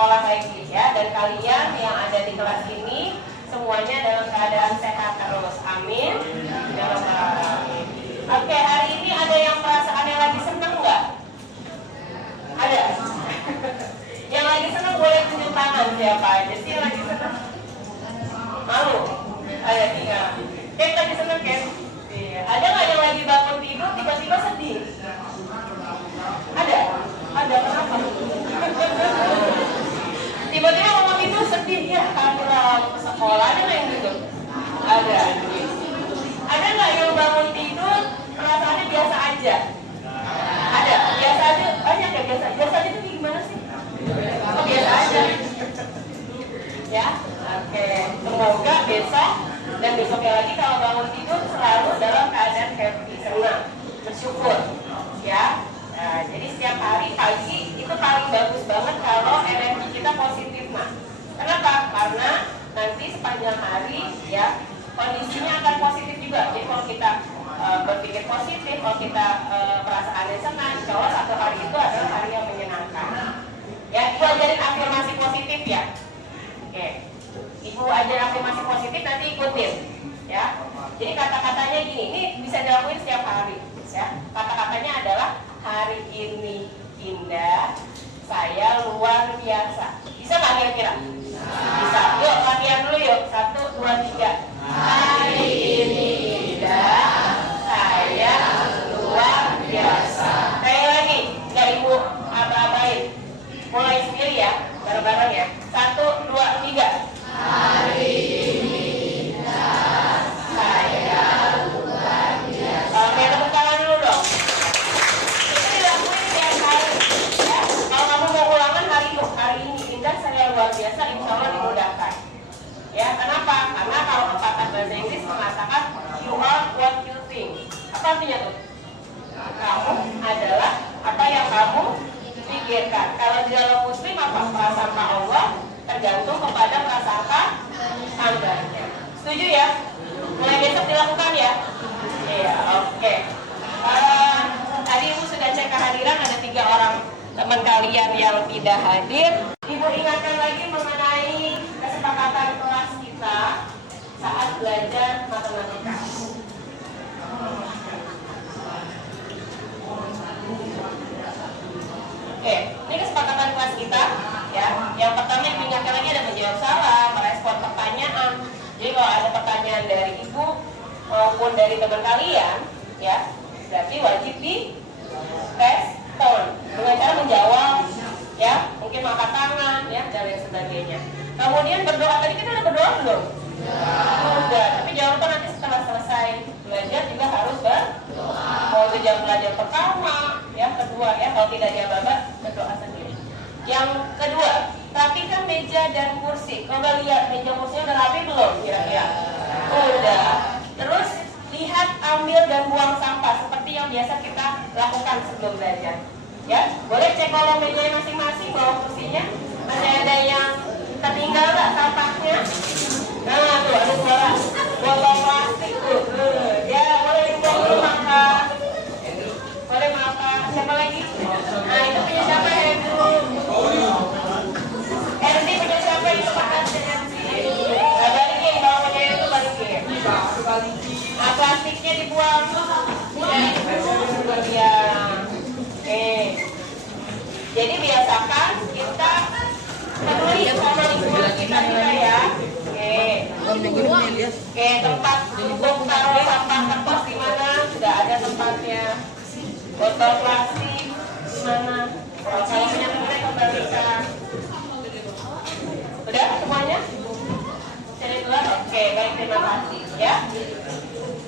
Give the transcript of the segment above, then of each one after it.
sekolah lagi ya. Dan kalian yang ada di kelas ini semuanya dalam keadaan sehat terus. Amin. Oke, hari ini ada yang perasaannya lagi seneng nggak? Ada? Yang lagi seneng boleh tunjuk tangan, siapa aja sih yang lagi seneng? Mau? Ada 3. Ken lagi seneng, Ken? Iya. Ada nggak yang lagi bangun tidur tiba-tiba sedih? Ada? Ada, kenapa? Tiba-tiba bangun tidur sedih ya, kalau ke sekolah ada nggak yang gitu? Ada. Ada nggak yang bangun tidur perasaannya biasa aja? Ada. Biasa aja banyak ya, biasa. Biasa aja itu gimana sih? Oh, biasa aja. Ya, oke. Semoga besok dan besoknya lagi kalau bangun tidur selalu dalam keadaan happy, senang, bersyukur. Ya. Nah, jadi setiap hari pagi itu paling bagus banget kalau energi kita positif, Mak. Kenapa? Karena nanti sepanjang hari ya kondisinya akan positif juga. Jadi kalau kita berpikir positif, kalau kita perasaannya senang, insya Allah satu hari itu adalah hari yang menyenangkan. Ya, Ibu ajarin afirmasi positif ya. Oke, Ibu ajarin afirmasi positif, nanti ikutin ya. Jadi kata-katanya gini, ini bisa dilakuin setiap hari ya. Kata-katanya adalah hari ini indah, saya luar biasa. Bisa nggak kira-kira? Bisa. Yuk latihan dulu yuk. 1, 2, 3. Hari ini indah, saya luar biasa. Kayak lagi, nggak Ibu apa-apain. Mulai sendiri ya, bareng-bareng ya. 1, 2, 3. Hari ini indah, saya luar biasa. Oke, tepuk tangan dulu dong. Itu dilakuin setiap hari ya. Kalau kamu mau ulangan hari ini indah, saya luar biasa, insya Allah dimudahkan. Ya, kenapa? Karena kalau pepatah bahasa Inggris mengatakan you are what you think. Apa artinya tuh? Kamu adalah apa yang kamu pikirkan. Kalau di dalam Muslim apa? Prasangka Allah tergantung kepada prasangka hambanya. Setuju ya? Mulai besok dilakukan ya? Iya, oke. Tadi Ibu sudah cek kehadiran, ada 3 orang teman kalian yang tidak hadir. Ibu ingatkan lagi mengenai kesepakatan kelas kita saat belajar matematika. Oke, ini kesepakatan kelas kita ya. Yang pertama yang diingatkan lagi ada menjawab salah, merespon pertanyaan. Jadi kalau ada pertanyaan dari Ibu maupun dari teman kalian ya, berarti wajib di respon dengan cara menjawab ya, mungkin angkat tangan ya dan lain sebagainya. Kemudian berdoa, tadi kita udah berdoa belum? Udah, tapi jangan lupa nanti setelah selesai belajar juga harus berdoa. Kalau itu jam belajar pertama, yang kedua ya, kalau tidak diaba-aba berdoa sendiri. Yang kedua, rapikan meja dan kursi. Coba lihat meja kursinya udah rapi belum kira-kira? Udah. Terus lihat, ambil dan buang sampah seperti yang biasa kita lakukan sebelum belajar. Ya, boleh cek kolong mejanya masing-masing, bawa kursinya. Masih ada yang tertinggal nggak sampahnya? Nah tuh ada suara botol plastik tuh. Ya boleh dibuang dulu Maka. Boleh Maka. Siapa lagi? Nah itu punya siapa Andrew? Andy punya siapa itu makasih Andy. Nah balikin bawahnya itu balikin. Nah plastiknya dibuang. Ya. Oke. Jadi biasakan kita peduli sama lingkungan kita ya. Oke, tempat untuk taruh sampah kertas di mana? Sudah ada tempatnya. Botol plastik di mana? Kalau punya mereka kembalikan. Sudah semuanya? Jadi keluar? Oke, baik, terima kasih ya.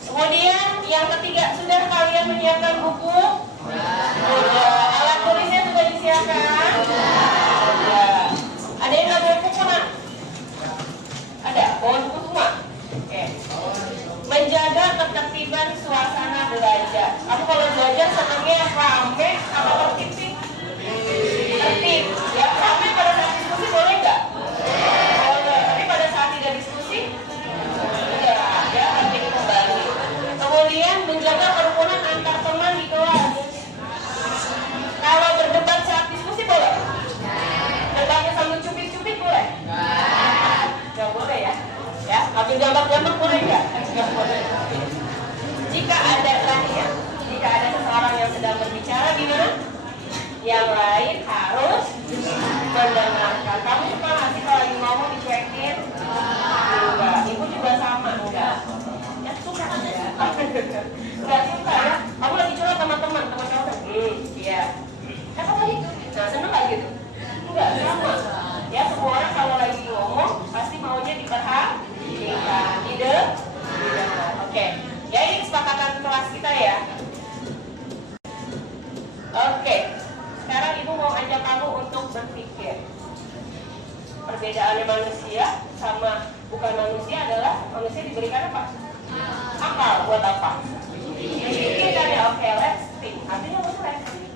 Kemudian yang ketiga, sudah kalian menyiapkan buku? Sudah. Alat tulisnya sudah disiapkan? Sudah. Ada yang nggak bawa buku, Nak? Ada? Bawa buku semua? Oke. Menjaga ketertiban suasana belajar. Kamu kalau belajar senangnya rame apa tertib sih? Tertib. Ya, rame pada saat diskusi boleh nggak? Boleh. Tapi pada saat tidak diskusi? Enggak. Ya, tertib kembali. Kemudian menjaga kerukunan antar teman di kelas. Kalau berdebat saat diskusi boleh? Ambil gambar-gambar boleh nggak? Nggak boleh. Jika ada tadi ya, jika ada seseorang yang sedang berbicara, gimana? Yang lain harus mendengarkan. Kamu suka nggak sih kalau lagi ngomong dicuekin? Enggak. Ibu juga sama, enggak. Ya suka enggak? Enggak suka ya. Kamu lagi curhat sama teman kamu. Iya. Apa tadi? Nah, seneng nggak gitu? Enggak, sama. Ya, semua orang kalau lagi ngomong pasti maunya diperhatikan, didengar. Oke. Ya, ini kesepakatan kelas kita ya. Oke. Sekarang ibu mau ajak kamu untuk berpikir. Perbedaannya manusia sama bukan manusia adalah manusia diberikan apa? Akal. Buat apa? Berpikir kan ya. Oke, let's think. Artinya apa? Let's think.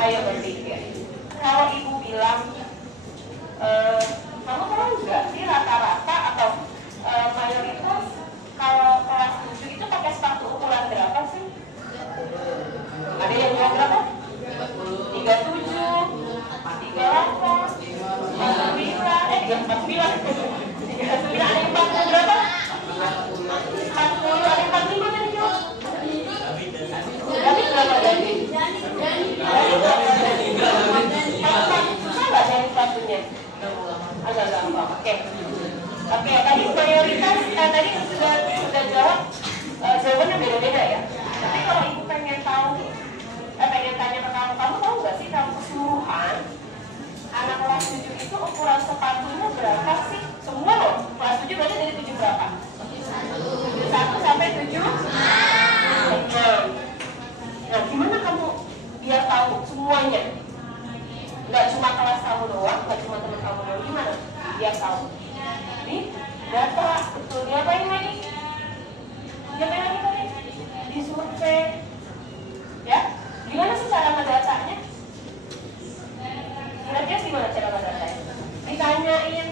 Ayo berpikir. Kalau ibu bilang kamu tahu nggak sih rata-rata atau mayoritas kalau kelas 7 itu pakai sepatu ukuran berapa sih? Ada yang jawab berapa? 37, 38, 39, ada yang 40 berapa? 40, ada yang 45 tadi jawab? David berapa David? Susah nggak dari sepatunya? Agak gampang. Oke, tadi mayoritas tadi sudah jawab jawabannya beda-beda ya. Tapi kalau ibu pengen tahu, pengen tanya ke kamu tahu nggak sih kamu keseluruhan anak kelas 7 itu ukuran sepatunya berapa sih? Semua loh, kelas 7 berarti dari 7 berapa? 1 sampai 7? Nah, gimana kamu biar tahu semuanya? Nggak cuma kelas kamu doang, nggak cuma teman kamu doang, gimana? Biar tahu. Nih, data, betul. Diapain lagi? Diapain lagi tadi? Disurvei. Ya, gimana sih cara ngedatanya? Kira-kira gimana cara ngedatanya? Ditanyain.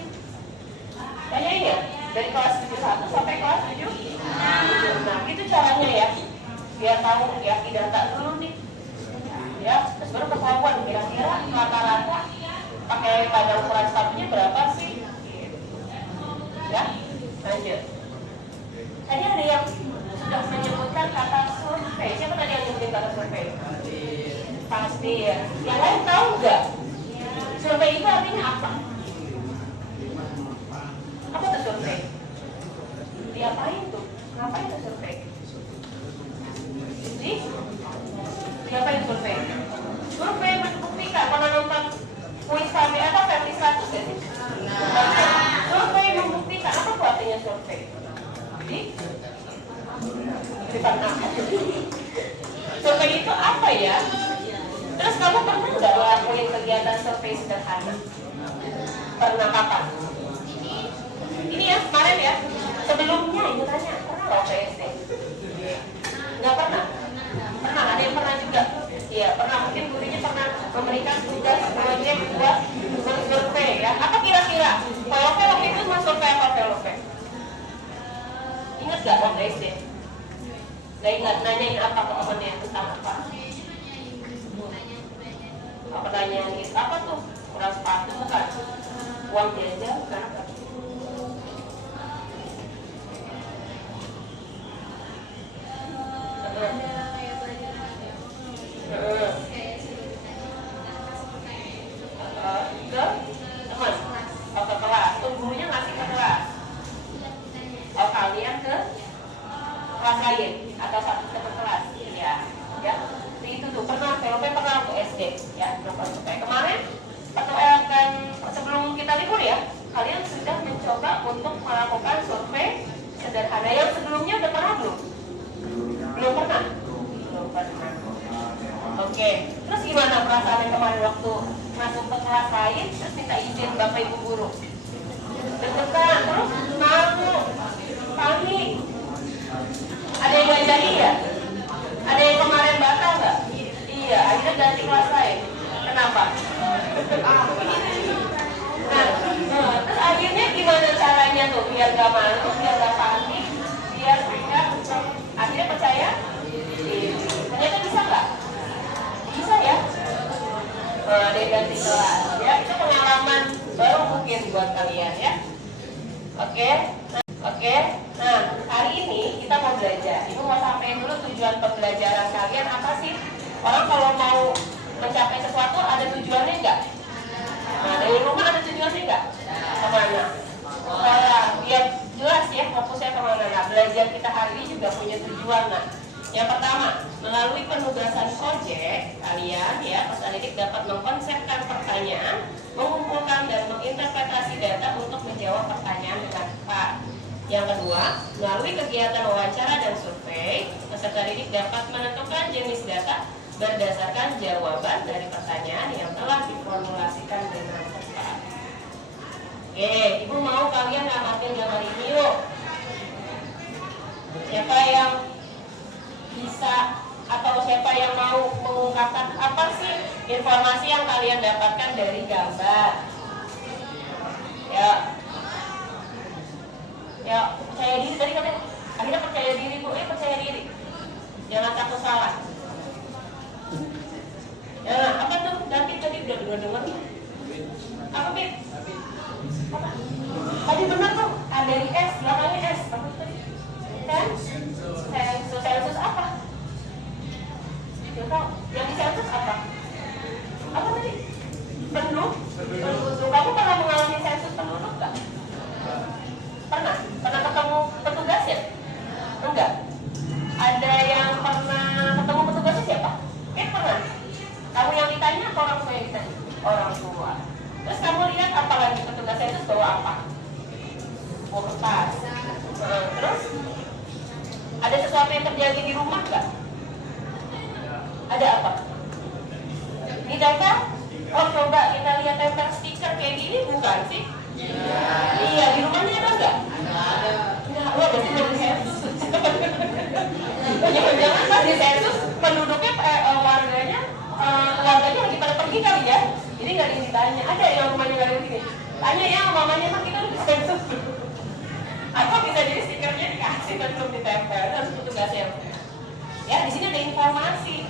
Tanyain ya? Dari kelas 71 sampai kelas 7? Nah, itu caranya ya. Biar tahu ya, didata dulu nih. Ya, terus baru ketahuan kira-kira rata-rata pakai pada ukuran sepatunya berapa sih? Ya, lanjut. Tadi ada yang sudah menyebutkan kata survei. Siapa tadi yang nyebutin kata survei? Pasti ya. Yang lain tahu nggak? Survei itu artinya apa? Apa tuh survei? Diapain tuh? Ngapain tuh survei? Diapain survei? Survei membuktikan. Pernah nonton kuis KBA atau versi 100 ya? Survei membuktikan. Apa tuh artinya survei? Survei itu apa ya? Terus kamu pernah nggak ngelakuin kegiatan survei sederhana? Pernah kapan? Ini ya, kemarin ya. Sebelumnya ibu tanya, pernah nggak PSD? Nggak pernah? Pernah, ada yang pernah juga? Iya, pernah. Mungkin gurunya pernah memberikan tugas proyek buat survei ya. Apa kira-kira? Velope waktu itu mau survei apa Velope? Ingat gak waktu SD? Gak ingat, nanyain apa ke temennya tentang apa? Apa nanyain apa tuh? Kurang sepatu bukan? Uang jajan bukan apa? Teman, ke kelas. Tuh gurunya ngasih ke kelas. Oh, kalian ke kelas lain atau satu kelas? Iya, ya. Itu tuh pernah, Velope pernah waktu SD, ya. Kemarin sebelum kita libur ya, kalian sudah mencoba untuk melakukan survei sederhana. Yang sebelumnya udah pernah belum? Belum pernah? Belum pernah. Oke, terus gimana perasaannya kemarin waktu masuk ke kelas lain, terus minta izin Bapak Ibu guru? Deg-degan, terus malu, panik. Ada yang nggak jadi ya? Ada yang kemarin batal nggak? Iya, akhirnya ganti kelas lain. Kenapa? Nah, terus akhirnya gimana caranya tuh biar gak malu, biar gak panik, biar mereka akhirnya percaya? Ternyata bisa nggak? Bisa ya? Ada yang ganti kelas ya, itu pengalaman baru mungkin buat kalian ya. Oke. Oke, nah hari ini kita mau belajar. Ibu mau sampaikan dulu tujuan pembelajaran kalian apa sih? Orang kalau mau mencapai sesuatu ada tujuannya enggak? Nah, dari rumah ada tujuannya enggak? Kemana? Biar jelas ya fokusnya kemana. Nah, belajar kita hari ini juga punya tujuan. Nah, yang pertama, melalui penugasan proyek, kalian ya peserta didik dapat mengkonsepkan pertanyaan, mengumpulkan dan menginterpretasi data untuk menjawab pertanyaan dengan tepat. Yang kedua, melalui kegiatan wawancara dan survei, peserta didik dapat menentukan jenis data berdasarkan jawaban dari pertanyaan yang telah diformulasikan dengan tepat. Oke, Ibu mau kalian ngamatin gambar ini yuk. Siapa yang bisa atau siapa yang mau mengungkapkan apa sih informasi yang kalian dapatkan dari gambar? Ya, percaya diri tadi katanya. Akhirnya percaya diri Bu, percaya diri. Jangan takut salah. Ya, apa tuh? David tadi udah dengar. Apa Bib? Apa? Tadi benar tuh. A dari S, belakangnya S. Apa tadi? Sensus apa? Tahu? Yang di sensus apa? Apa tadi? Penduduk. Kamu pernah mengalami sensus penduduk nggak? Pernah? Pernah ketemu petugas ya? Enggak? Ada yang pernah ketemu petugasnya siapa? Pernah? Kamu yang ditanya atau orang tua yang ditanya? Orang tua. Terus kamu lihat apa lagi petugasnya itu bawa apa? Bawa kertas. Terus? Ada sesuatu yang terjadi di rumah nggak? Ada apa? Di data? Oh coba kita lihat tempel stiker kayak gini bukan sih? Iya, di rumahnya ada nggak? Ada. Wah, berarti dari sensus. Jangan-jangan pas di sensus penduduknya, warganya lagi pada pergi kali ya. Jadi nggak ditanya. Ada yang rumahnya nggak ada di sini. Tanya ya mamanya mah kita udah di sensus. Atau bisa jadi stikernya dikasih dan belum ditempel, harus petugasnya. Ya, di sini ada informasi.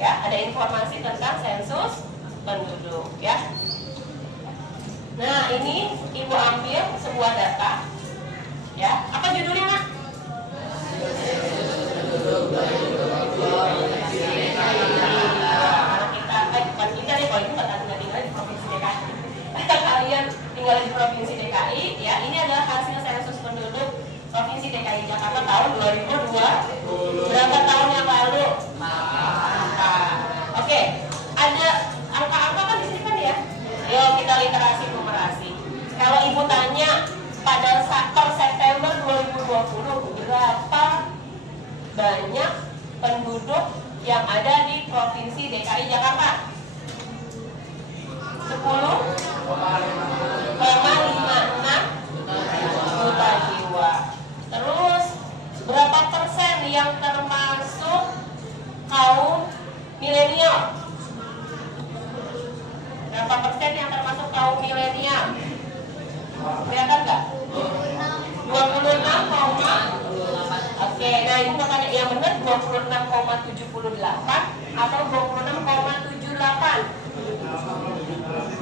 Ya, ada informasi tentang sensus penduduk. Ya. Nah, ini Ibu ambil sebuah data. Ya, apa judulnya, Mak? Bukan kita nih, kalau itu nggak tinggal di Provinsi DKI. Kalian tinggal di Provinsi DKI, ya. Ini adalah hasil sensus penduduk Provinsi DKI Jakarta tahun 2002. Berapa tahun yang lalu? Oke, ada angka-angka kan di sini kan ya? Yuk kita literasi numerasi. Kalau Ibu tanya pada per September 2020 berapa banyak penduduk yang ada di Provinsi DKI Jakarta? 10,56 juta jiwa. Terus berapa persen yang termasuk kaum milenial? Berapa persen yang termasuk kaum milenial? Kelihatan nggak? 26, oke, nah ini makanya yang benar 26,78 atau 26,78?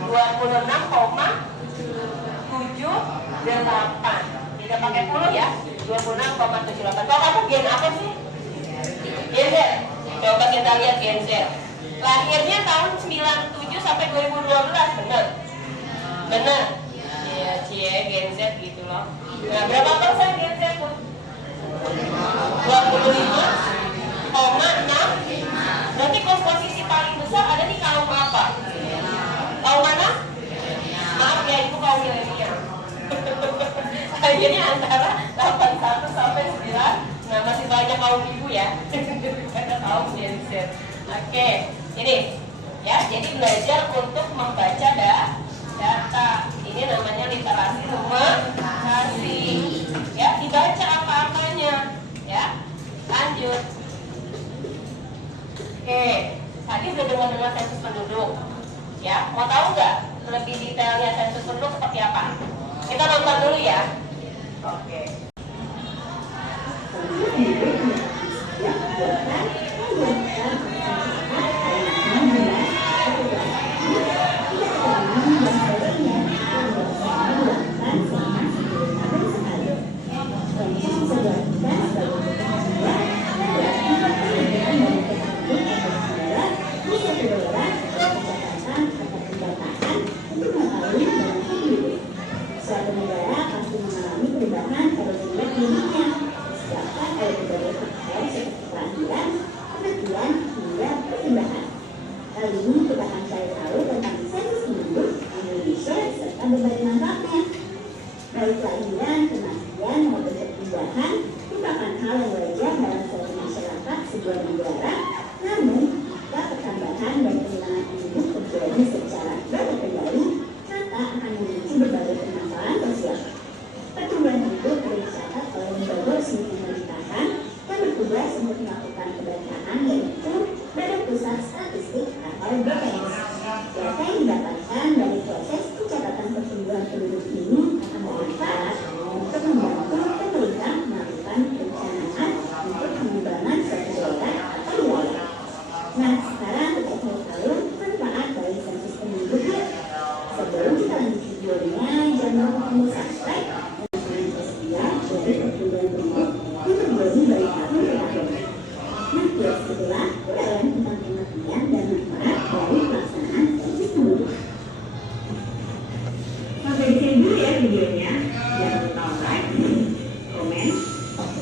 26,78. Tidak pakai puluh ya. 26,78. Kalau kamu gen apa sih? Gen Z. Coba kita lihat Gen Z. Lahirnya tahun 97 sampai 2012, benar? Benar. Ya, Gen Z gitu loh. Nah, berapa persen Gen Z pun? 25,6. Berarti komposisi paling besar ada di kaum apa? Kaum mana? Maaf ya, itu kaum milenial. Akhirnya antara 81 sampai 9. Nah, masih banyak kaum ibu ya. Kata kaum Gen Z. Oke, ini ya, jadi belajar untuk membaca data. Ini namanya literasi numerasi. Ya, dibaca apa-apanya. Ya, lanjut. Oke, tadi sudah dengar sensus penduduk. Ya, mau tahu nggak lebih detailnya sensus penduduk seperti apa? Kita nonton dulu ya. Oke. dari manfaatnya. Baik kelahiran, kematian, maupun perpindahan merupakan hal yang wajar dalam suatu masyarakat sebuah negara. Namun, jika pertambahan dan kehilangan penduduk terjadi secara berkendali, maka akan memicu berbagai permasalahan sosial. Pertumbuhan penduduk dicatat oleh lembaga resmi pemerintahan yang bertugas untuk melakukan pendataan, yaitu Badan Pusat Statistik atau BPS. Data yang didapatkan dari proses pencatatan pertumbuhan penduduk ini akan bermanfaat untuk membantu pemerintah melakukan perencanaan untuk pengembangan suatu daerah atau wilayah. Nah, sekarang kita mau tahu manfaat dari sensus penduduk ya. Sebelum kita lanjut videonya, jangan lupa kamu subscribe dan channel setia dari pertumbuhan penduduk untuk bagi dari tahun ke tahun. Nah, setelah uraian tentang pengertian dan manfaat dari pelaksanaan sensus penduduk. Sampai di sini dulu ya videonya. Jangan lupa like, komen,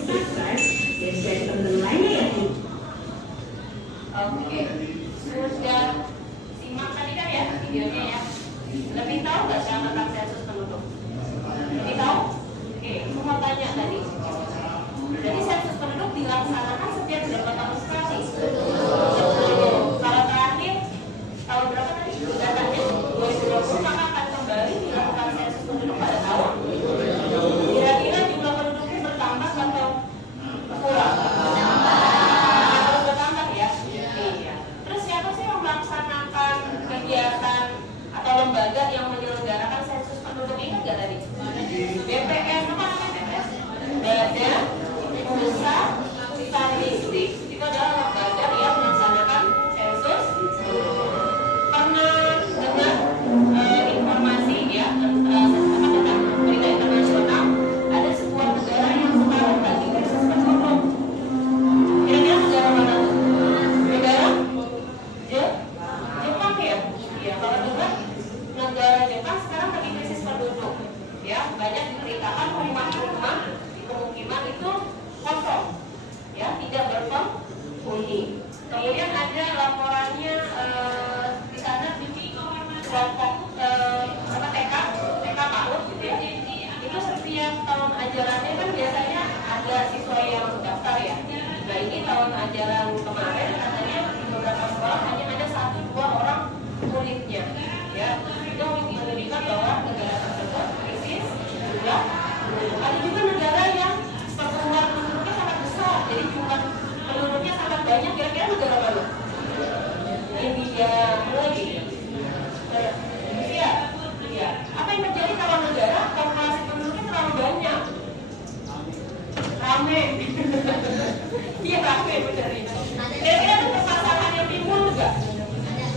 subscribe, dan share ke teman-teman lainnya ya. Oke, sudah simak tadi kan ya videonya ya. Lebih tahu nggak siapa tentang sensus penduduk? Lebih tahu? Oke, aku mau tanya tadi. Jadi sensus penduduk dilaksanakan setiap berapa tahun sekali? Kalau terakhir tahun berapa tadi? Datanya 2020, maka akan kembali dilakukan sensus penduduk pada tahun. Kira-kira jumlah penduduknya bertambah atau berkurang? Harus bertambah ya? Iya. Terus siapa sih yang melaksanakan kegiatan atau lembaga yang menyelenggarakan sensus penduduk, ingat nggak tadi? BPS, apa namanya BPS? Badan Pusat Statistik. Itu adalah lembaga yang melaksanakan sensus penduduk. Pernah dengar informasi ya tentang berita internasional, ada sebuah negara yang sekarang lagi sensus penduduk. Kira-kira negara mana? Negara Jepang ya? Iya, kalau dengar negara Jepang sekarang lagi krisis penduduk. Ya, banyak diberitakan rumah-rumah di pemukiman itu kosong, ya, tidak berpenghuni. Kemudian ada laporannya di sana kelompok TK PAUD gitu ya. Itu setiap tahun ajarannya kan biasanya ada siswa yang daftar ya. Nah, ini tahun ajaran kemarin katanya di beberapa sekolah hanya ada 1-2 orang muridnya. Ya, itu menunjukkan bahwa negara tersebut krisis jumlah penduduk. Ada juga negara yang pertumbuhan penduduknya sangat besar, jadi jumlah penduduknya sangat banyak. Kira-kira negara mana? India lagi. Rusia. Iya. Apa yang terjadi kalau negara populasi penduduknya terlalu banyak? Rame. Iya, rame benar itu. Kira-kira ada permasalahan yang timbul juga?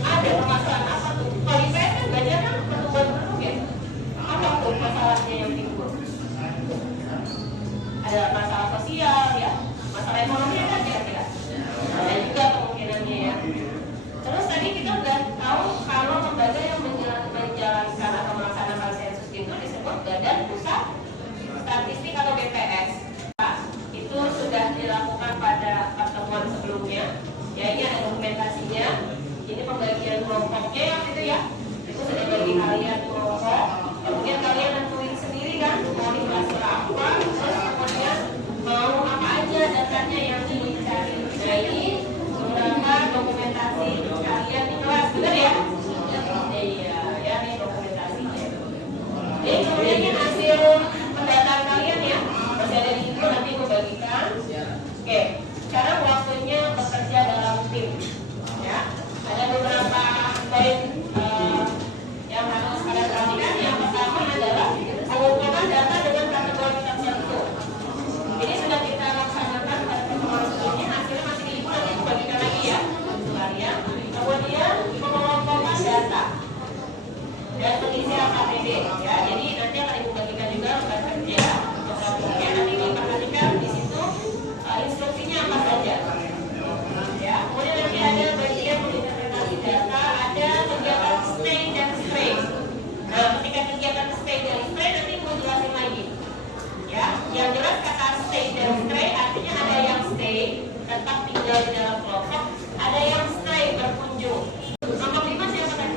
Ada permasalahan apa tuh? Kalau di PS kan banyak kan pertumbuhan penduduk ya. Apa tuh masalahnya yang timbul? Ada masalah sosial ya, masalah ekonomi kan kira-kira. Ada juga kemungkinannya ya. Terus tadi kita udah tahu kalau lembaga yang menjalankan atau melaksanakan sensus itu disebut Badan Pusat Statistik atau BPS. Itu sudah dilakukan pada pertemuan sebelumnya. Ya, ini ada dokumentasinya. Ini pembagian kelompoknya yang itu ya. Itu sudah bagi kalian kelompok. Kemudian kalian nentuin sendiri kan mau di kelas berapa. Terus kemudian mau apa aja datanya yang dicari. Nah, ini beberapa dokumentasi kalian di kelas, benar ya? Iya, ya ini dokumentasinya. Jadi kemudian ini hasil pendataan kalian ya. Masih ada di situ, nanti gue bagikan. Oke, sekarang waktunya bekerja dalam tim. Ya, ada beberapa poin yang harus kalian perhatikan. Yang pertama adalah pengumpulan data dengan kategori tertentu. Ini sudah kita laksanakan pada pertemuan sebelumnya, hasilnya masih di ibu, nanti bagikan lagi ya kalian. Kemudian pengelompokan data dan pengisian KTP ya. Jadi nanti akan ibu bagikan juga lembar kerja untuk gabungnya. Nanti diperhatikan di situ instruksinya apa saja. Ya, kemudian nanti ada bagian menginterpretasi data, ada kegiatan stay dan stray. Nah, ketika kegiatan stay dan stray nanti mau jelasin lagi. Ya, yang jelas kata stay dan stray artinya ada yang stay tetap tinggal di dalam kelompok, ada yang stray berkunjung. Kelompok 5 siapa tadi?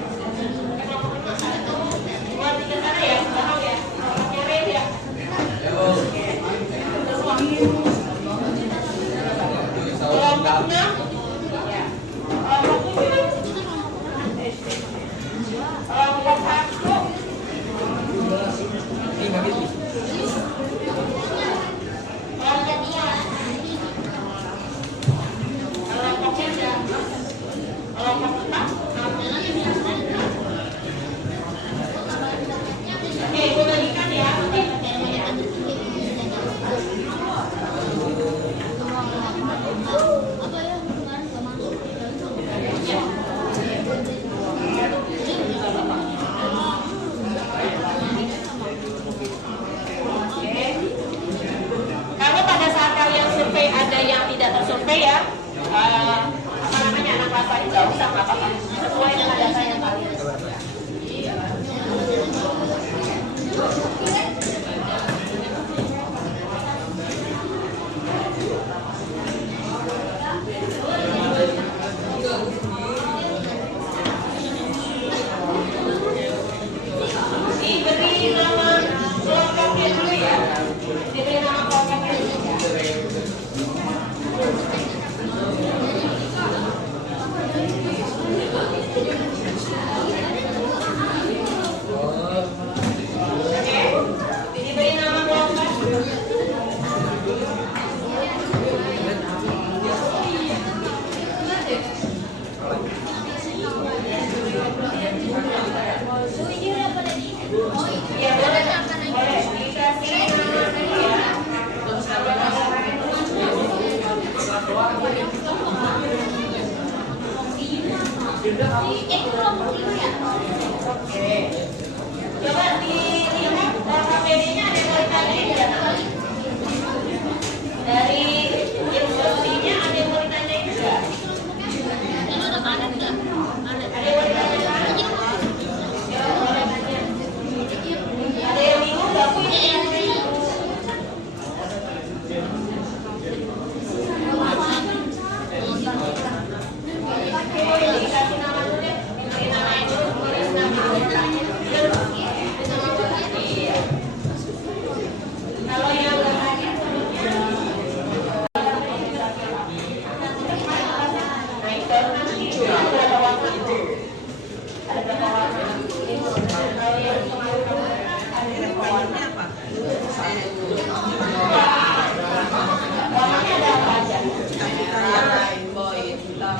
Kelompok 5 1, 2, 3 sana ya. ya apa namanya anak kelas lain nggak usah nggak apa-apa sesuai dengan data yang kalian. Diberi nama kelompoknya dulu ya. Diberi nama kelompoknya dulu ya. Oke, diberi nama kelompok. Ya boleh, boleh dikasih nama dulu ya. Oke. Coba dilihat KPD-nya ada yang boleh tanya enggak? Dari instruksinya ada yang boleh tanya enggak? Ada yang boleh tanya enggak? Ya, boleh tanya. Ada yang bingung nggak Bu? Oke, dikasih nama dulu deh. Diberi nama dulu, tulis nama anggotanya. Iya. Kalau yang nggak tanya, nah itu nanti ada berapa waktu? Ada berapa waktu? Kalau yang kemarin ada berapa warna? Warnanya ada apa aja? Rainbow, hitam,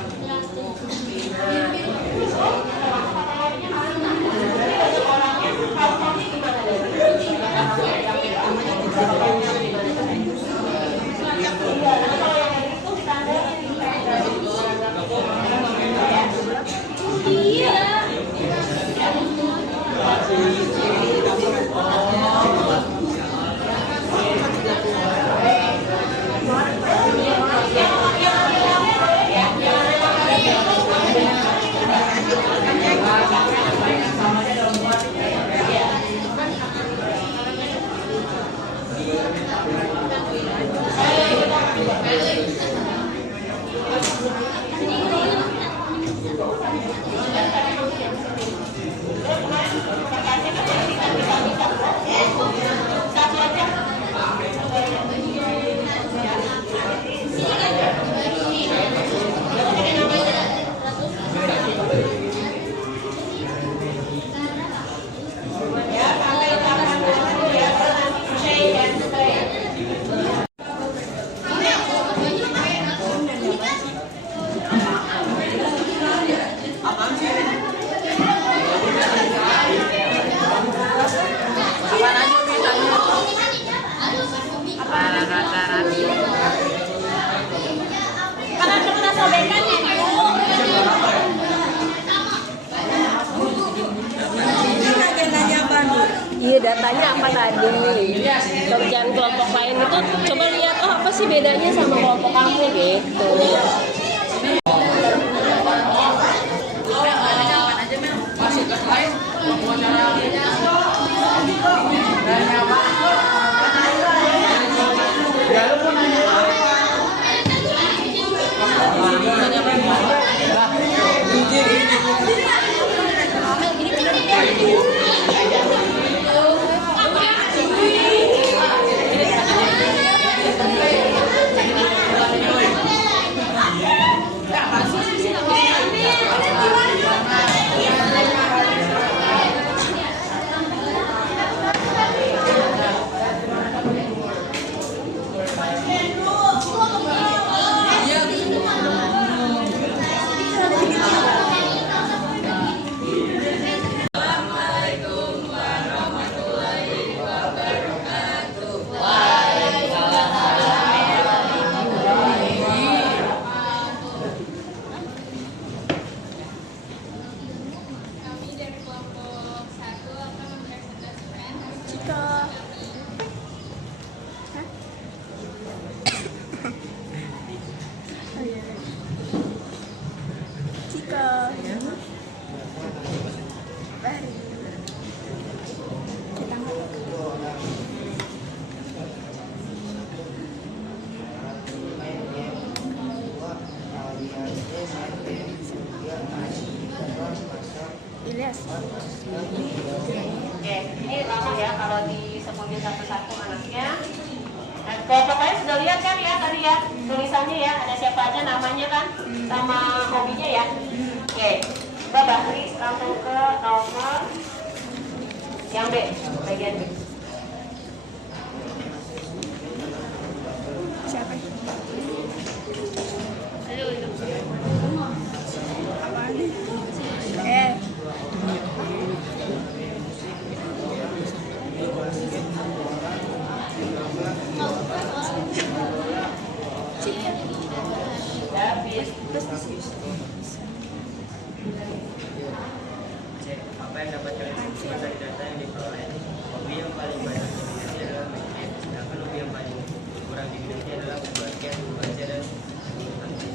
Iya, datanya apa tadi? Kerjaan kelompok lain itu coba lihat, oh apa sih bedanya sama kelompok kamu gitu. lama ya kalau disebutin satu-satu anaknya. Nah, kelompok lain sudah lihat kan ya tadi ya tulisannya ya, ada siapa aja namanya kan sama hobinya ya. Oke, Mbak Bahri langsung ke nomor yang B, bagian B. Siapa? Apaan nih? Apa yang dapat kalian simpulkan dari data yang diperoleh? Hobi yang paling banyak diminati adalah main game, sedangkan hobi yang paling kurang diminati adalah membaca, membaca dan menulis.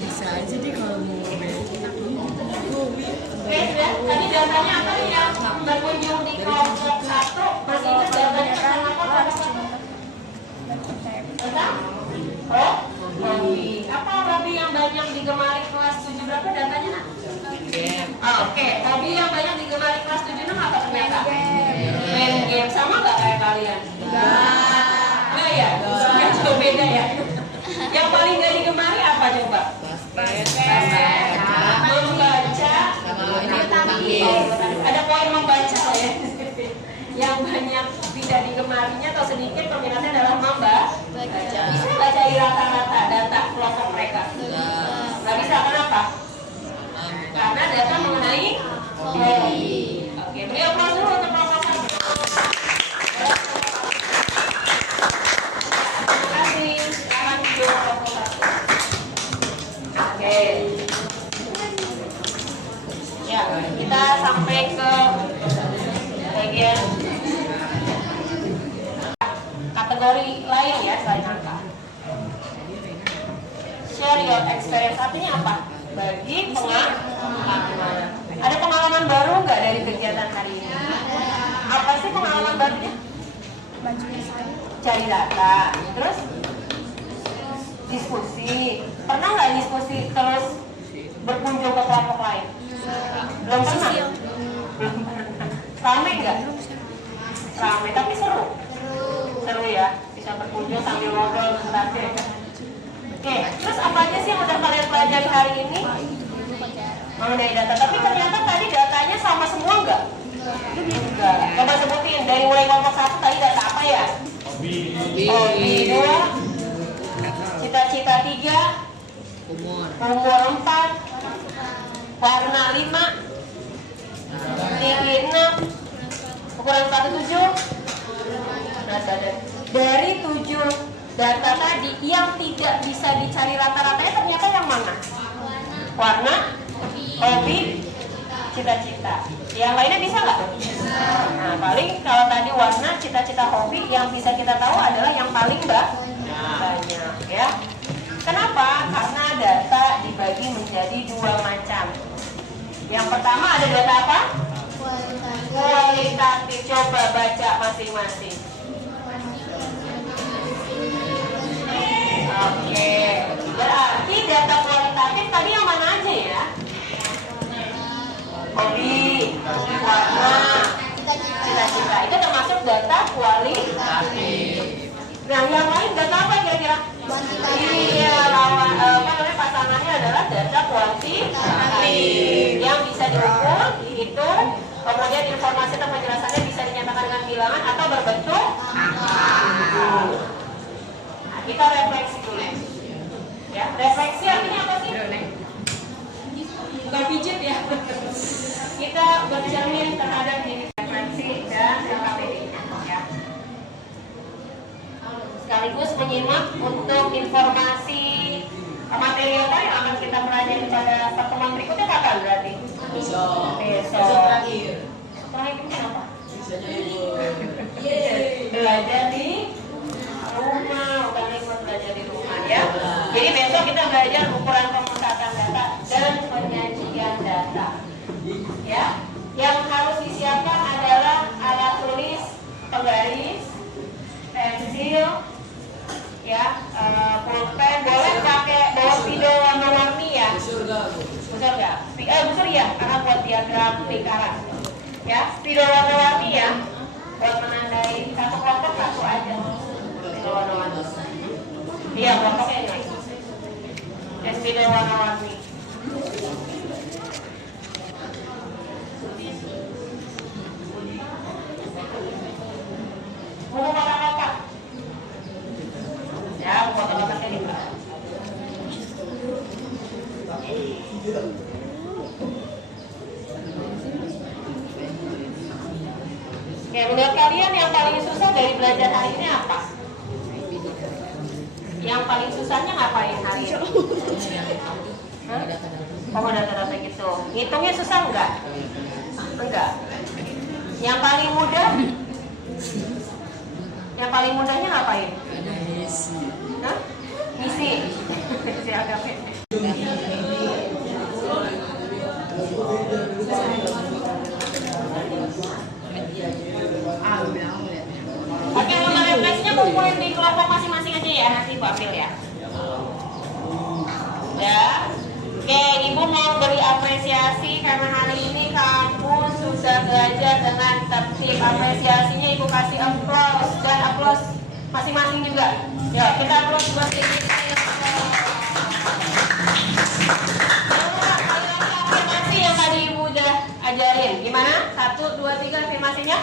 Bisa aja deh kalau mau Oke, sudah. Tadi datanya apa nih yang berkunjung di kelompok 1? Masih ingat datanya tentang apa? Tentang? Oh, hobi. Apa hobi yang banyak digemari kelas 7 berapa datanya nak? Oke, hobi yang banyak digemari kelas 7 apa ternyata? Main game. Sama nggak kayak kalian? Enggak ya? Ya, jauh beda ya. Yang paling nggak digemari apa coba? Membaca. Ada poin membaca ya. Yang banyak tidak digemarinya atau sedikit peminatnya adalah membaca. Bisa nggak cari rata-rata data kelompok mereka? Nggak bisa, kenapa? Karena data mengenai hobi. Oke, beri aplaus dulu untuk kelompok 1. Terima kasih. Silakan duduk kelompok 1. Oke. Ya, kita sampai ke bagian kategori lain ya selain angka. Share your experience, artinya apa? Bagi pengalaman. Ada pengalaman baru nggak dari kegiatan hari ini? Apa sih pengalaman barunya? Cari data, terus diskusi. Pernah nggak diskusi terus berkunjung ke kelompok lain? Belum pernah? Belum pernah. Rame nggak? Rame, tapi seru. Seru ya, bisa berkunjung sambil ngobrol sebentar. Oke, terus apa aja sih yang udah kalian pelajari hari ini? Mengenai data, tapi ternyata tadi datanya sama semua nggak? Enggak. Coba sebutin, dari mulai kelompok 1 tadi data apa ya? Hobi 2, cita-cita 3, umur 4, warna 5, tinggi 6, ukuran sepatu 7. Nah, dari 7 data tadi yang tidak bisa dicari rata-ratanya ternyata yang mana? Warna, hobi, cita-cita. Yang lainnya bisa nggak? Nah, paling kalau tadi warna, cita-cita, hobi, yang bisa kita tahu adalah yang paling banyak ya. Kenapa? Karena data dibagi menjadi 2 macam. Yang pertama ada data apa? Kualitatif. Coba baca masing-masing. Oke, berarti data kualitatif tadi yang mana aja ya? Hobi, warna, cita-cita. Itu termasuk data kualitatif. Nah, yang lain data apa kira-kira? Iya, lawan Refleksi artinya apa sih? Bukan pijit ya. Kita bercermin terhadap diri, refleksi dan LKPD-nya ya. Sekaligus menyimak untuk informasi materi apa yang akan kita pelajari pada pertemuan berikutnya kapan berarti? Besok. Terakhir kenapa? Belajar di rumah, bukan ikut belajar di rumah ya. Jadi besok kita belajar ukuran pemusatan data dan penyajian data. Ya, yang harus disiapkan adalah alat tulis, penggaris, pensil, ya, pulpen. Boleh pakai bawa spidol warna-warni ya. Busur nggak? Busur ya, karena buat diagram lingkaran. Ya, spidol warna-warni ya, buat menandai satu kelompok satu aja. Spidol warna-warni. Iya, kelompoknya ini. Ya, spidol warna-warni. Buku kotak-kotak. Ya, buku kotak-kotaknya di mana? Oke, menurut kalian yang paling susah dari belajar hari ini apa? Yang paling susahnya ngapain hari ini? Hah? Oh, data-data gitu. Ngitungnya susah enggak? Enggak. Yang paling mudah? Yang paling mudahnya ngapain? Hah? Ngisi. Siapa? Oke, untuk refleksinya kumpulin di kelompok masing-masing aja ya, nanti Ibu ambil ya. Ya. Oke, Ibu mau beri apresiasi karena hari ini kamu sudah belajar dengan tertib. Apresiasinya Ibu kasih aplaus dan aplaus masing-masing juga. Ya, kita aplaus buat Ibu. Afirmasi yang tadi Ibu udah ajarin. Gimana? 1, 2, 3 afirmasinya.